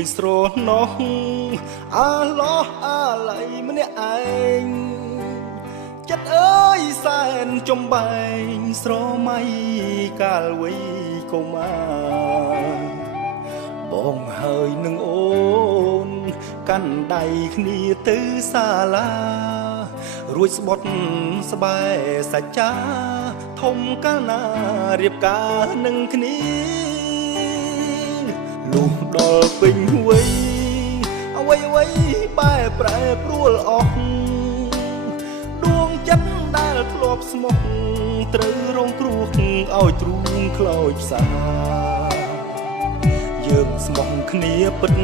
មួយស្រណោះអាឡោះអាឡៃម្នាក់ឯងចិត្តអើយសែនចំបែងស្រមៃកាលវ័យកុមារបងហើយនឹងអូនកាន់ដៃគ្នាទៅសាលារួចស្បត់ស្បែសច្ចាធំកាលណារៀបការនឹងគ្នាលុះដល់ពេញវ័យអ្វីបែប្រែប្រួលអស់ដួងចិត្តដែលធ្លាប់ស្មោះត្រូវរងគ្រោះឲ្យទ្រូងខ្លោចផ្សាយើងស្មោះគ្នាពិត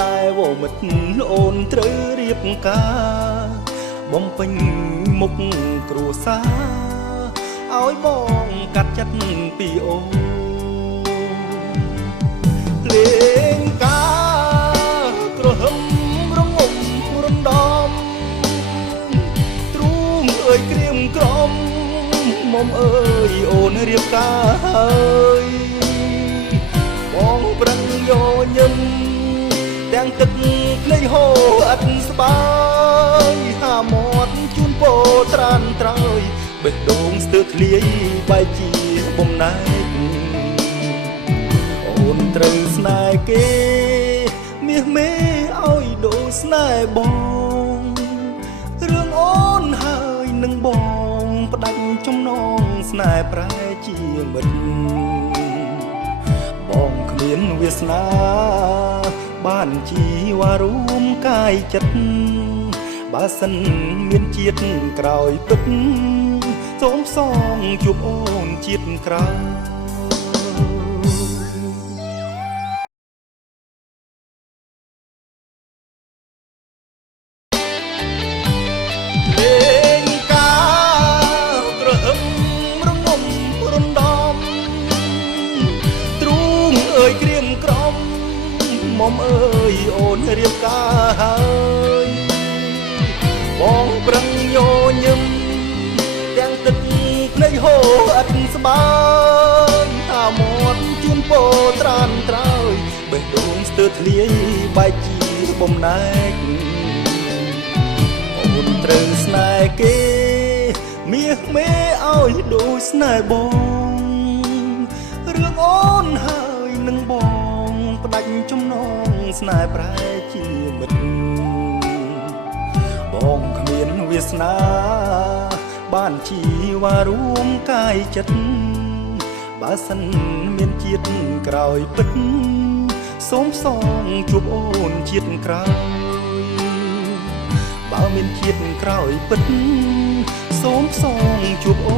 តែវមិត្តអូនត្រូវរៀបការបំពេញមុខគ្រួសារឲ្យបងកាត់ចិត្តពីអូនលេងការក្រហមរងំរំដំទ្រូងអើយក្រៀមក្រំមុំអើយអូនរៀបការហើយបងប្រឹងយកញឹមទាំងទឹកភ្នែកហូរអត់ស្បាយហាមាត់ជូនពោត្រានត្រើយបេះដូងស្ទើរធ្លាយបែកជាបំណែកអូនត្រូវស្នេហ៍គេមាសមេឲ្យដូចស្នេហ៍បងរឿងអូនហើយនឹងបងផ្ដាច់ចំណងស្នេហ៍ប្រែជាមិត្តបងគ្មានវាសនាបានជីវ៉ារួមកាយចិត្តបើសិនមានជាតិក្រោយពិតសូមសងជួបអូនជាតិក្រោយលេងការក្រហមរងំរំដំទ្រូងអើយក្រៀមក្រំមុំអើយអូនរៀបការហើយបងប្រឹងញញឹមទាំងទឹកភ្នែកហូរអត់ស្បាយអាមាត់ជូនពោត្រានត្រើយបេះដូងស្ទើរធ្លាយបែកជាបំណែកអូនត្រូវស្នេហ៍គេមាសមេឲ្យដូចស្នេហ៍បងរឿងអូនហើយនឹងបងផ្ដាច់ចំណងស្នេហ៍ប្រែជាមិត្តបងគ្មានវាសនាបានជីវ៉ារួមកាយចិត្តបើសិនមានជាតិក្រោយពិតសូមសងជួបអូនជាតិក្រោយបើមានជាតិក្រោយពិតសូមសងជួបអូ